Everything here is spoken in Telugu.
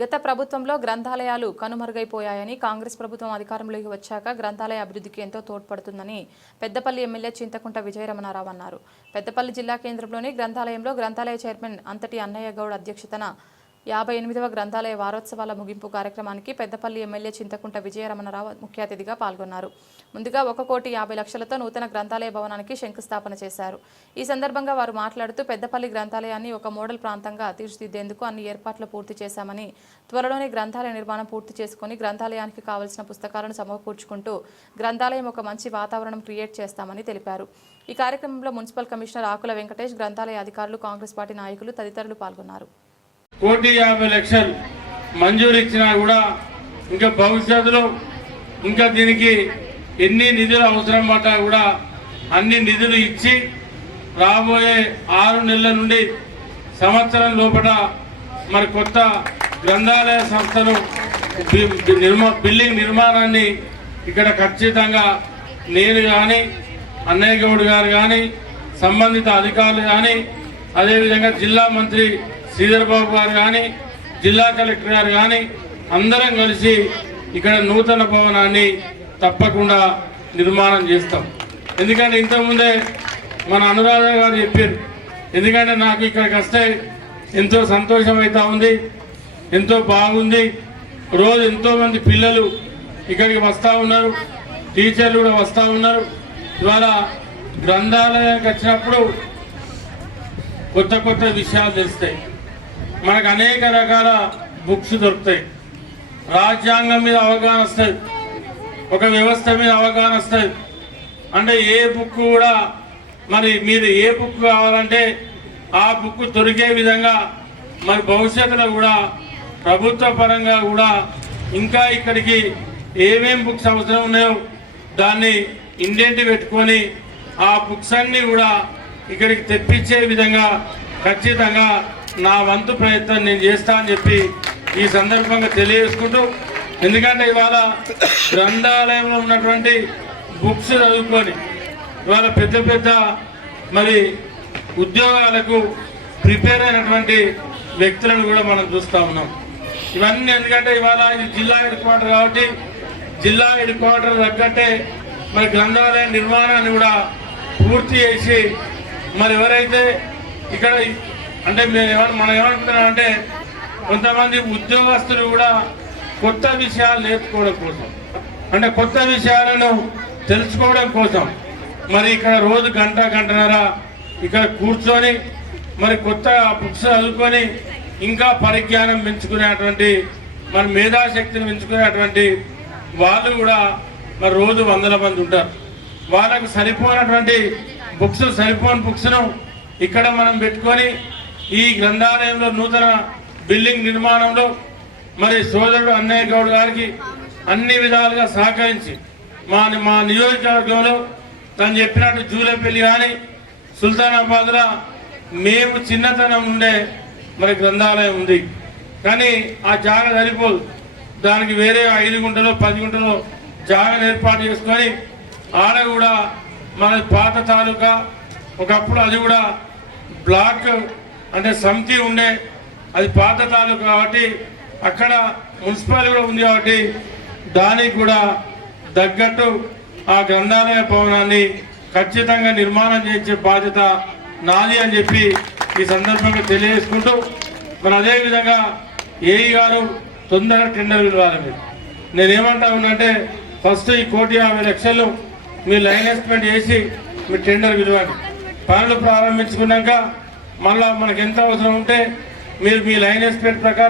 గత ప్రభుత్వంలో గ్రంథాలయాలు కనుమరుగైపోయాయని, కాంగ్రెస్ ప్రభుత్వం అధికారంలోకి వచ్చాక గ్రంథాలయ అభివృద్ధికి ఎంతో తోడ్పడుతుందని పెద్దపల్లి ఎమ్మెల్యే చింతకుంట విజయరమణారావు అన్నారు. పెద్దపల్లి జిల్లా కేంద్రంలోని గ్రంథాలయంలో గ్రంథాలయ చైర్మన్ అంతటి అన్నయ్య గౌడ్ అధ్యక్షతన 58వ గ్రంథాలయ వారోత్సవాల ముగింపు కార్యక్రమానికి పెద్దపల్లి ఎమ్మెల్యే చింతకుంట విజయరమణారావు ముఖ్య అతిథిగా పాల్గొన్నారు. ముందుగా 1,50,00,000తో నూతన గ్రంథాలయ భవనానికి శంకుస్థాపన చేశారు. ఈ సందర్భంగా వారు మాట్లాడుతూ పెద్దపల్లి గ్రంథాలయాన్ని ఒక మోడల్ ప్రాంతంగా తీర్చిదిద్దేందుకు అన్ని ఏర్పాట్లు పూర్తి చేశామని, త్వరలోనే గ్రంథాలయ నిర్మాణం పూర్తి చేసుకుని గ్రంథాలయానికి కావలసిన పుస్తకాలను సమకూర్చుకుంటూ గ్రంథాలయం ఒక మంచి వాతావరణం క్రియేట్ చేస్తామని తెలిపారు. ఈ కార్యక్రమంలో మున్సిపల్ కమిషనర్ ఆకుల వెంకటేష్, గ్రంథాలయ అధికారులు, కాంగ్రెస్ పార్టీ నాయకులు తదితరులు పాల్గొన్నారు. 1,50,00,000 మంజూరు ఇచ్చినా కూడా ఇంకా భవిష్యత్తులో ఇంకా దీనికి ఎన్ని నిధులు అవసరం పడ్డా కూడా అన్ని నిధులు ఇచ్చి రాబోయే 6 నెలల నుండి సంవత్సరం లోపల మరి కొత్త గ్రంథాలయ సంస్థను బిల్డింగ్ నిర్మాణాన్ని ఇక్కడ ఖచ్చితంగా నేను కానీ, అన్నయ్య గౌడ్ గారు కానీ, సంబంధిత అధికారులు కానీ, అదేవిధంగా జిల్లా మంత్రి శ్రీధర్ బాబు గారు కానీ, జిల్లా కలెక్టర్ గారు కానీ అందరం కలిసి ఇక్కడ నూతన భవనాన్ని తప్పకుండా నిర్మాణం చేస్తాం. ఎందుకంటే ఇంతకుముందే మన అనురాధ గారు చెప్పారు. ఎందుకంటే నాకు ఇక్కడికి వస్తే ఎంతో సంతోషం అవుతా ఉంది, ఎంతో బాగుంది. రోజు ఎంతోమంది పిల్లలు ఇక్కడికి వస్తూ ఉన్నారు, టీచర్లు కూడా వస్తూ ఉన్నారు. ఇవాళ గ్రంథాలయానికి వచ్చినప్పుడు కొత్త కొత్త విషయాలు తెలుస్తాయి, మనకు అనేక రకాల బుక్స్ దొరుకుతాయి, రాజ్యాంగం మీద అవగాహన వస్తుంది, ఒక వ్యవస్థ మీద అవగాహన వస్తుంది. అంటే ఏ బుక్ కూడా మరి మీరు ఏ బుక్ కావాలంటే ఆ బుక్ దొరికే విధంగా మరి భవిష్యత్తులో కూడా ప్రభుత్వ పరంగా కూడా ఇంకా ఇక్కడికి ఏమేం బుక్స్ అవసరం ఉన్నాయో దాన్ని ఇండెంట్ పెట్టుకొని ఆ బుక్స్ అన్ని కూడా ఇక్కడికి తెప్పించే విధంగా ఖచ్చితంగా నా వంతు ప్రయత్నం నేను చేస్తా అని చెప్పి ఈ సందర్భంగా తెలియజేసుకుంటూ, ఎందుకంటే ఇవాళ గ్రంథాలయంలో ఉన్నటువంటి బుక్స్ చదువుకొని ఇవాళ పెద్ద పెద్ద మరి ఉద్యోగాలకు ప్రిపేర్ అయినటువంటి వ్యక్తులను కూడా మనం చూస్తూ ఉన్నాం. ఇవన్నీ ఎందుకంటే ఇవాళ ఇది జిల్లా హెడ్ క్వార్టర్ కాబట్టి జిల్లా హెడ్ క్వార్టర్ తగ్గట్టే మరి గ్రంథాలయ నిర్మాణాన్ని కూడా పూర్తి చేసి మరి ఎవరైతే ఇక్కడ అంటే మనం ఏమనుకుంటున్నామంటే కొంతమంది ఉద్యోగస్తులు కూడా కొత్త విషయాలు నేర్చుకోవడం కోసం, అంటే కొత్త విషయాలను తెలుసుకోవడం కోసం మరి ఇక్కడ రోజు గంటన్నర ఇక్కడ కూర్చొని మరి కొత్త బుక్స్ చదువుకొని ఇంకా పరిజ్ఞానం పెంచుకునేటువంటి మరి మేధాశక్తిని పెంచుకునేటువంటి వాళ్ళు కూడా మరి రోజు 100 మంది ఉంటారు. వాళ్ళకు సరిపోయినటువంటి బుక్స్, సరిపోని బుక్స్ను ఇక్కడ మనం పెట్టుకొని ఈ గ్రంథాలయంలో నూతన బిల్డింగ్ నిర్మాణంలో మరి సోదరుడు అన్నయ్య గౌడ్ గారికి అన్ని విధాలుగా సహకరించి మా నియోజకవర్గంలో తను చెప్పినట్టు జూలపల్లి కానీ సుల్తానాబాద్లో మేము చిన్నతనం నుండే మరి గ్రంథాలయం ఉంది, కానీ ఆ జాగా సరిపోదు. దానికి వేరే 5 గుంటలో 10 గుంటలో జాగాను ఏర్పాటు చేసుకొని ఆడ కూడా మన పాత తాలూకా ఒకప్పుడు అది కూడా బ్లాక్ అంటే సమితి ఉండే, అది పాత తాలూకా కాబట్టి అక్కడ మున్సిపాలిటీ కూడా ఉంది కాబట్టి దానికి కూడా తగ్గట్టు ఆ గ్రంథాలయ భవనాన్ని ఖచ్చితంగా నిర్మాణం చేసే బాధ్యత నాది అని చెప్పి ఈ సందర్భంగా తెలియజేసుకుంటూ, మరి అదేవిధంగా ఏఈ గారు తొందరగా టెండర్ పిలవాలి. మీరు నేనేమంటా ఉన్నంటే ఫస్ట్ ఈ 1,50,00,000 మీ లైన్ ఎస్టిమేట్ చేసి మీ టెండర్ పిలవండి. పనులు ప్రారంభించుకున్నాక మళ్ళా మనకు ఎంత అవసరం ఉంటే మీరు మీ లైన్ ఎస్టిమేట్ ప్రకారం